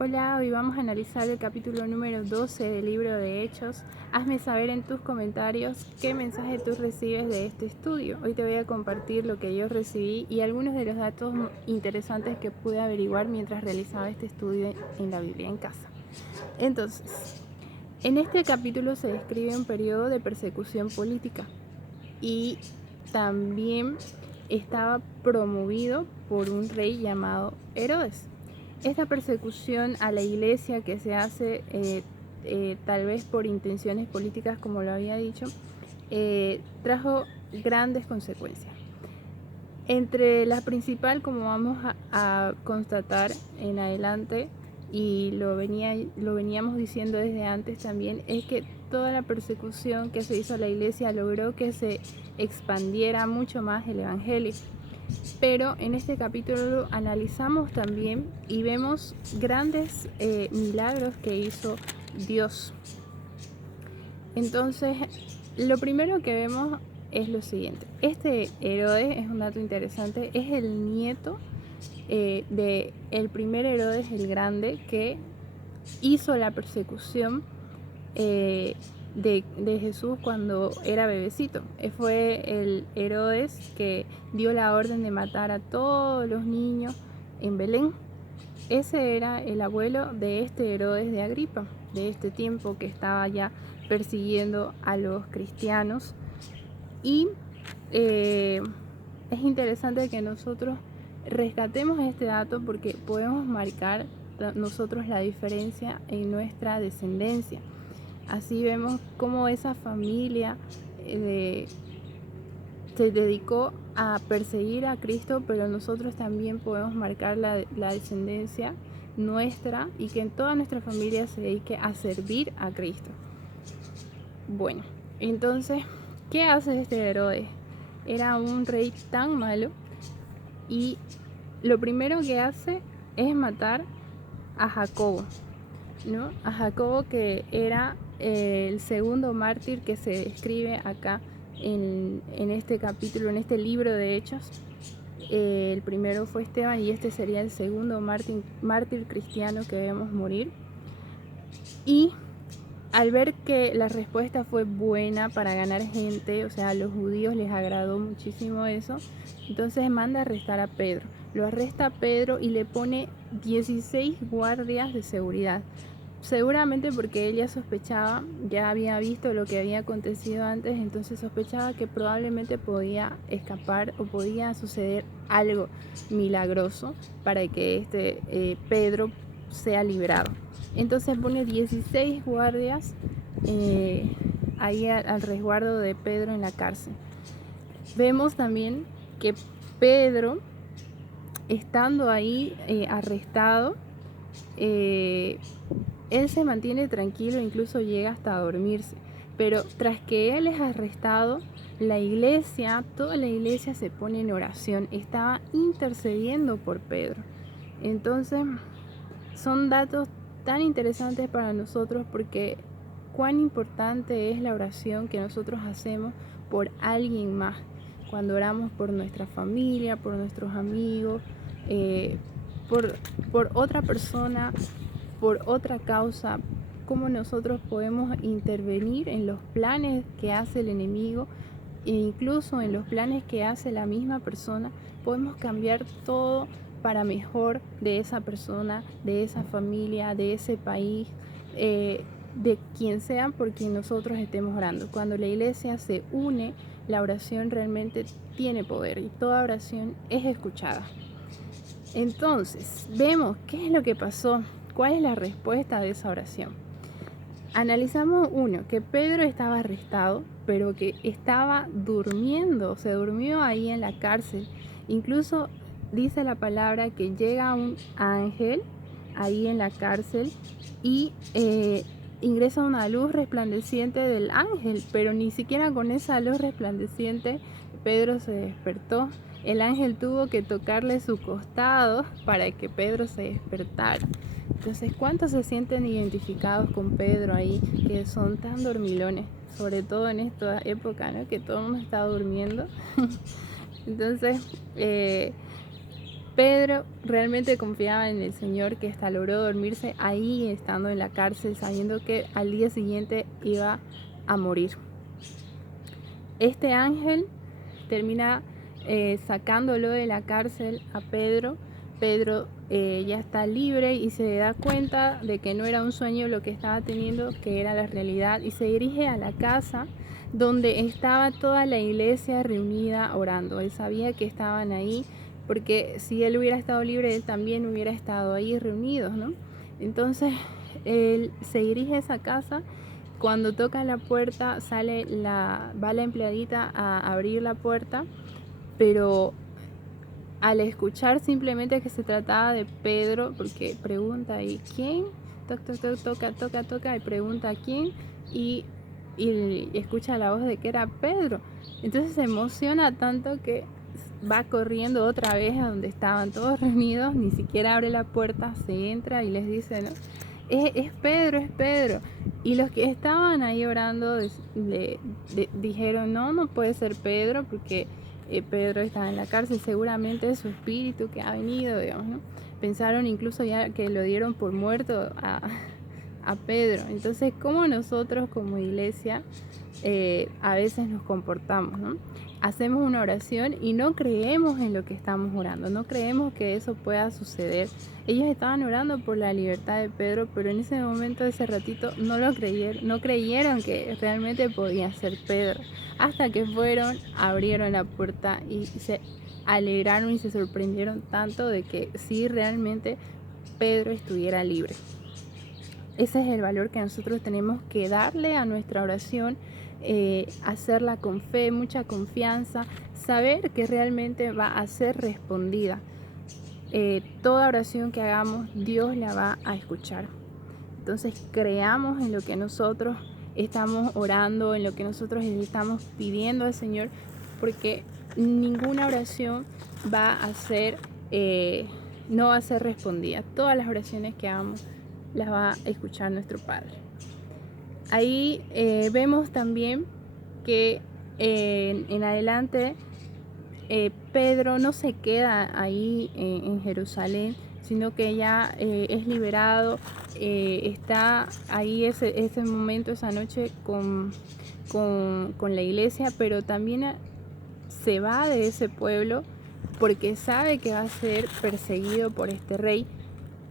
Hola, hoy vamos a analizar el capítulo número 12 del libro de Hechos. Hazme saber en tus comentarios qué mensaje tú recibes de este estudio. Hoy te voy a compartir lo que yo recibí y algunos de los datos interesantes que pude averiguar mientras realizaba este estudio en la Biblia en casa. Entonces, en este capítulo se describe un periodo de persecución política y también estaba promovido por un rey llamado Herodes. Esta persecución a la iglesia que se hace tal vez por intenciones políticas, como lo había dicho, trajo grandes consecuencias. Entre la principal, como vamos a constatar en adelante, y lo veníamos diciendo desde antes también, es que toda la persecución que se hizo a la iglesia logró que se expandiera mucho más el evangelio. Pero en este capítulo lo analizamos también y vemos grandes milagros que hizo Dios. Entonces, lo primero que vemos es lo siguiente. Este Herodes, es un dato interesante, es el nieto de el primer Herodes el Grande que hizo la persecución de Jesús cuando era bebecito. Fue el Herodes que dio la orden de matar a todos los niños en Belén. Ese era el abuelo de este Herodes de Agripa, de este tiempo que estaba ya persiguiendo a los cristianos. Y es interesante que nosotros rescatemos este dato porque podemos marcar nosotros la diferencia en nuestra descendencia. Así vemos cómo esa familia se dedicó a perseguir a Cristo, pero nosotros también podemos marcar la descendencia nuestra y que en toda nuestra familia se dedique a servir a Cristo. Bueno, entonces, ¿qué hace este Herodes? Era un rey tan malo y lo primero que hace es matar a Jacobo, ¿no? A Jacobo, que era el segundo mártir que se describe acá en este capítulo, en este libro de Hechos. El primero fue Esteban y este sería el segundo mártir cristiano que debemos morir. Y al ver que la respuesta fue buena para ganar gente, o sea, a los judíos les agradó muchísimo eso, entonces manda a arrestar a Pedro. Lo arresta a Pedro y le pone 16 guardias de seguridad. Seguramente porque ella sospechaba, ya había visto lo que había acontecido antes, entonces sospechaba que probablemente podía escapar o podía suceder algo milagroso para que Pedro sea liberado. Entonces pone 16 guardias ahí al resguardo de Pedro en la cárcel. Vemos también que Pedro, estando ahí arrestado, él se mantiene tranquilo, incluso llega hasta a dormirse. Pero tras que él es arrestado, la iglesia, toda la iglesia se pone en oración, estaba intercediendo por Pedro. Entonces, son datos tan interesantes para nosotros porque cuán importante es la oración que nosotros hacemos por alguien más. Cuando oramos por nuestra familia, por nuestros amigos, por otra persona, por otra causa, cómo nosotros podemos intervenir en los planes que hace el enemigo e incluso en los planes que hace la misma persona, podemos cambiar todo para mejor de esa persona, de esa familia, de ese país, de quien sea por quien nosotros estemos orando. Cuando la iglesia se une, la oración realmente tiene poder y toda oración es escuchada. Entonces, vemos qué es lo que pasó, cuál es la respuesta de esa oración. Analizamos que Pedro estaba arrestado, pero que estaba durmiendo, se durmió ahí en la cárcel. Incluso dice la palabra que llega un ángel ahí en la cárcel y ingresa una luz resplandeciente del ángel, pero ni siquiera con esa luz resplandeciente Pedro se despertó. El ángel tuvo que tocarle su costado para que Pedro se despertara. Entonces, ¿cuántos se sienten identificados con Pedro ahí, que son tan dormilones? Sobre todo en esta época, ¿no? Que todo el mundo está durmiendo. Entonces, Pedro realmente confiaba en el Señor, que hasta logró dormirse ahí estando en la cárcel, sabiendo que al día siguiente iba a morir. Este ángel termina sacándolo de la cárcel a Pedro. Pedro ya está libre y se da cuenta de que no era un sueño lo que estaba teniendo, que era la realidad, y se dirige a la casa donde estaba toda la iglesia reunida orando. Él sabía que estaban ahí, porque si él hubiera estado libre, él también hubiera estado ahí reunidos, ¿no? Entonces él se dirige a esa casa. Cuando toca la puerta, va la empleadita a abrir la puerta, pero al escuchar simplemente que se trataba de Pedro, porque pregunta, ¿y quién? Toca, y pregunta quién, y escucha la voz de que era Pedro. Entonces se emociona tanto que va corriendo otra vez a donde estaban todos reunidos, ni siquiera abre la puerta, se entra y les dice, ¿no? Es Pedro, es Pedro. Y los que estaban ahí orando dijeron, no puede ser Pedro, porque Pedro estaba en la cárcel, seguramente es su espíritu que ha venido, digamos, ¿no? Pensaron incluso ya que lo dieron por muerto a Pedro. Entonces, ¿cómo nosotros como iglesia a veces nos comportamos, ¿no? Hacemos una oración y no creemos en lo que estamos orando, no creemos que eso pueda suceder. Ellos estaban orando por la libertad de Pedro, pero en ese momento, ese ratito, no creyeron que realmente podía ser Pedro, hasta que fueron, abrieron la puerta y se alegraron y se sorprendieron tanto de que sí, realmente Pedro estuviera libre. Ese es el valor que nosotros tenemos que darle a nuestra oración, hacerla con fe, mucha confianza, saber que realmente va a ser respondida. Toda oración que hagamos, Dios la va a escuchar. Entonces creamos en lo que nosotros estamos orando, en lo que nosotros le estamos pidiendo al Señor, porque ninguna oración no va a ser respondida. Todas las oraciones que hagamos las va a escuchar nuestro Padre. Ahí vemos también que en adelante Pedro no se queda ahí en Jerusalén, sino que ya es liberado, está ahí ese momento, esa noche con la iglesia, pero también se va de ese pueblo porque sabe que va a ser perseguido por este rey.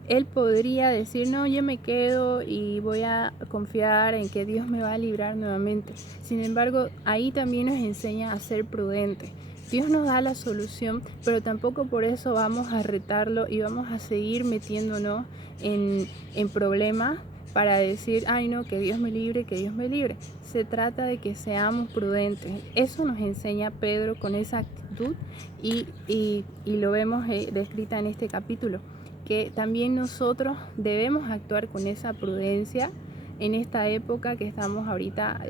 Él podría decir, no, yo me quedo y voy a confiar en que Dios me va a librar nuevamente. Sin embargo, ahí también nos enseña a ser prudentes. Dios nos da la solución, pero tampoco por eso vamos a retarlo y vamos a seguir metiéndonos en problemas para decir, ay no, que Dios me libre, que Dios me libre. Se trata de que seamos prudentes. Eso nos enseña Pedro con esa actitud y lo vemos descrita en este capítulo, que también nosotros debemos actuar con esa prudencia en esta época que estamos ahorita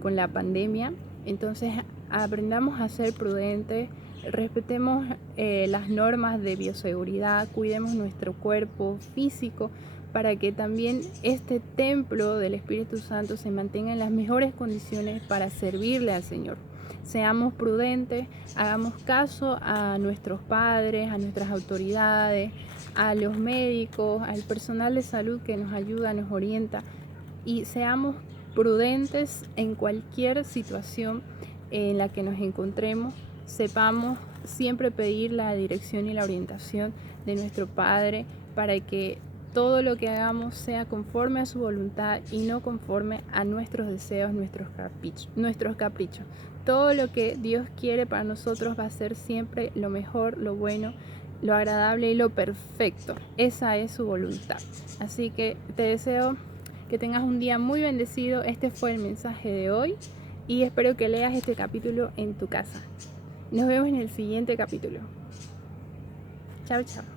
con la pandemia. Entonces aprendamos a ser prudentes, respetemos las normas de bioseguridad, cuidemos nuestro cuerpo físico para que también este templo del Espíritu Santo se mantenga en las mejores condiciones para servirle al Señor. Seamos prudentes, hagamos caso a nuestros padres, a nuestras autoridades, a los médicos, al personal de salud que nos ayuda, nos orienta, y seamos prudentes en cualquier situación en la que nos encontremos. Sepamos siempre pedir la dirección y la orientación de nuestro Padre para que todo lo que hagamos sea conforme a su voluntad y no conforme a nuestros deseos, nuestros caprichos. Todo lo que Dios quiere para nosotros va a ser siempre lo mejor, lo bueno, lo agradable y lo perfecto. Esa es su voluntad. Así que te deseo que tengas un día muy bendecido. Este fue el mensaje de hoy y espero que leas este capítulo en tu casa. Nos vemos en el siguiente capítulo. Chao, chao.